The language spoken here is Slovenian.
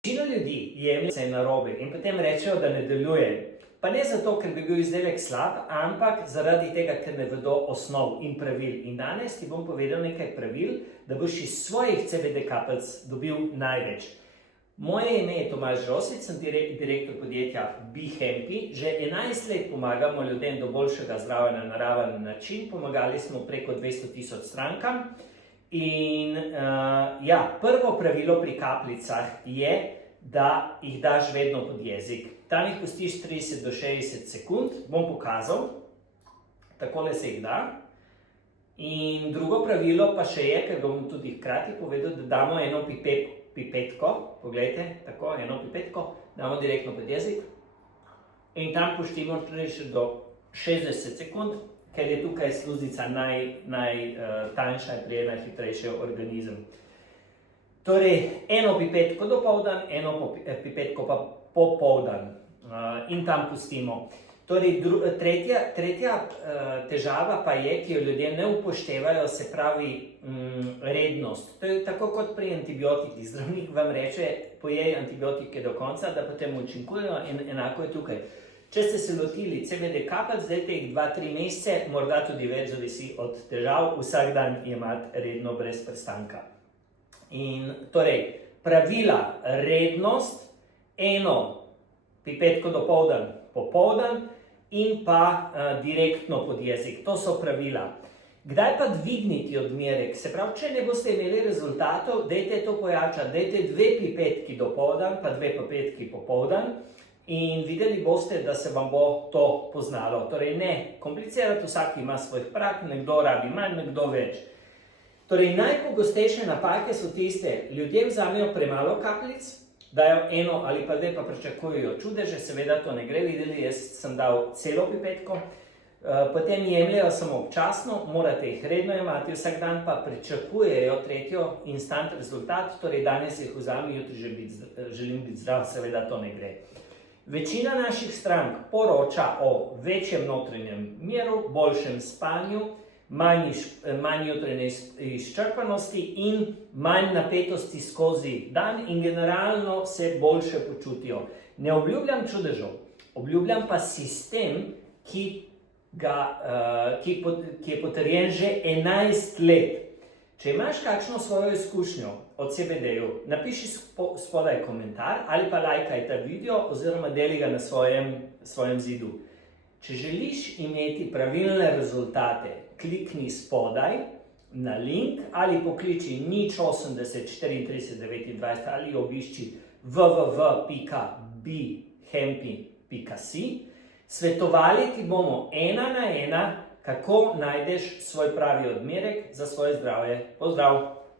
Večina ljudi jemlje se narobe in potem rečejo, da ne deluje. Pa ne zato, ker bi bil izdelek slab, ampak zaradi tega, ker ne vedo osnov in pravil. In danes ti bom povedal nekaj pravil, da boš iz svojih CBD kapljic dobil največ. Moje ime je Tomaž Rosic, sem direktor podjetja BeHappy. Že 11 let pomagamo ljudem do boljšega zdravja na naraven način. Pomagali smo preko 200.000 strankam. In prvo pravilo pri kapljicah je, da jih daš vedno pod jezik. Tam jih pustiš 30 do 60 sekund, bom pokazal, takole se jih da. In drugo pravilo pa še je, ker bom tudi hkrati povedal, da damo eno pipetko, poglejte, tako, eno pipetko, damo direktno pod jezik in tam puštimo 30 do 60 sekund, ker je tukaj sluzica najtanjša in prije najhitrejši organizem. Torej, eno pipetko dopoldan, eno pipetko pa popoldan in tam pustimo. Torej, tretja težava pa je, ki jo ljudje ne upoštevajo, se pravi rednost. To je tako kot pri antibiotikih. Zdravnik vam reče, pojej antibiotike do konca, da potem učinkujejo in enako je tukaj. Če ste se lotili CBD kapljic, zdaj teh 2-3 mesece, morda tudi več zavisi od težav, vsak dan jemati redno brez prestanka. In torej, pravila rednost, eno pipetko dopoldan, popoldan in pa direktno pod jezik. To so pravila. Kdaj pa dvigniti odmerek? Se pravi, če ne boste imeli rezultatov, dajte to pojačati, dajte 2 pipetki dopoldan, pa 2 pipetki popoldan. In videli boste, da se vam bo to poznalo. Torej ne komplicirati, vsak ima svoj prag, nekdo rabi manj, nekdo več. Torej najpogostejše napake so tiste, ljudje vzamejo premalo kapljic, dajo eno ali pa 2, pa pričakujejo čudeže, seveda to ne gre, videli, jaz sem dal celo pipetko, potem jemljejo samo občasno, morate jih redno jemati, vsak dan pa pričakujejo tretjo instant rezultat, torej danes jih vzamem, jutri želim biti zdrav, seveda to ne gre. Večina naših strank poroča o večjem notranjem miru, boljšem spanju, manj jutranje izčrpanosti in manj napetosti skozi dan in generalno se boljše počutijo. Ne obljubljam čudežev, obljubljam pa sistem, ki je potrjen že 11 let. Če imaš kakšno svojo izkušnjo o CBD-ju, napiši spodaj komentar ali pa lajkaj ta video oziroma deli ga na svojem zidu. Če želiš imeti pravilne rezultate, klikni spodaj na link ali pokliči 080 34 29 ali obišči www.behappy.si. Svetovali ti bomo 1 na 1, kako najdeš svoj pravi odmerek za svoje zdravje. Pozdrav!